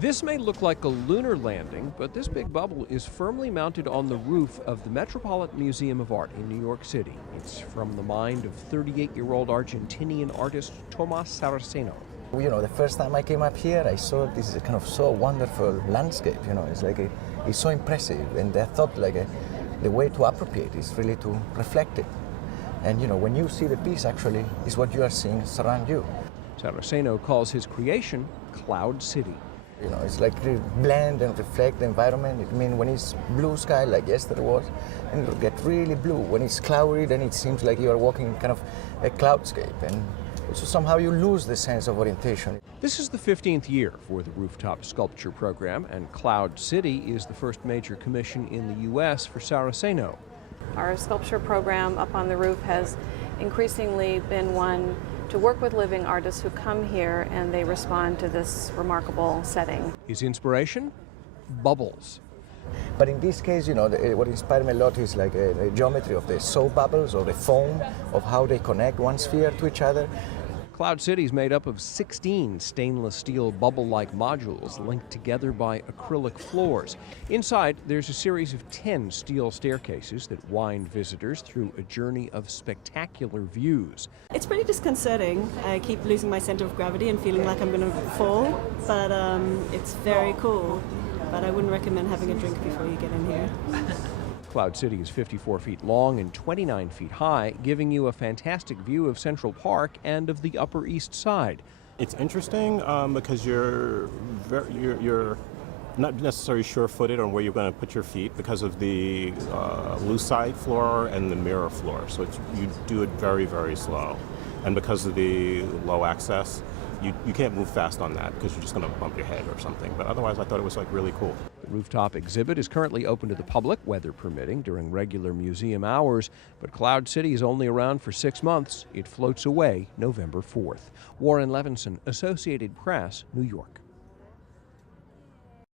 This may look like a lunar landing, but this big bubble is firmly mounted on the roof of the Metropolitan Museum of Art in New York City. It's from the mind of 38-year-old Argentinian artist Tomas Saraceno. You know, the first time I came up here, I saw this kind of so wonderful landscape. You know, it's like it's so impressive, and I thought the way to appropriate is really to reflect it. And you know, when you see the piece, actually, is what you are seeing surround you. Saraceno calls his creation Cloud City. You know, it's like to blend and reflect the environment. I mean, when it's blue sky like yesterday was, and it'll get really blue. When it's cloudy, then it seems like you are walking in kind of a cloudscape, and so somehow you lose the sense of orientation. This is the 15th year for the Rooftop sculpture program, and Cloud City is the first major commission in the U.S. for Saraceno. Our sculpture program up on the roof has increasingly been one to work with living artists who come here and they respond to this remarkable setting. His inspiration? Bubbles. But in this case, you know, what inspired me a lot is like the geometry of the soap bubbles or the foam, of how they connect one sphere to each other. Cloud City is made up of 16 stainless steel bubble-like modules linked together by acrylic floors. Inside, there's a series of 10 steel staircases that wind visitors through a journey of spectacular views. It's pretty disconcerting. I keep losing my center of gravity and feeling like I'm going to fall, but it's very cool. But I wouldn't recommend having a drink before you get in here. Cloud City is 54 feet long and 29 feet high, giving you a fantastic view of Central Park and of the Upper East Side. It's interesting because you're not necessarily sure-footed on where you're going to put your feet because of the lucite floor and the mirror floor. So you do it very, very slow. And because of the low access, you can't move fast on that because you're just going to bump your head or something. But otherwise, I thought it was like really cool. The Rooftop exhibit is currently open to the public, weather permitting, during regular museum hours. But Cloud City is only around for 6 months. It floats away November 4th. Warren Levinson, Associated Press, New York.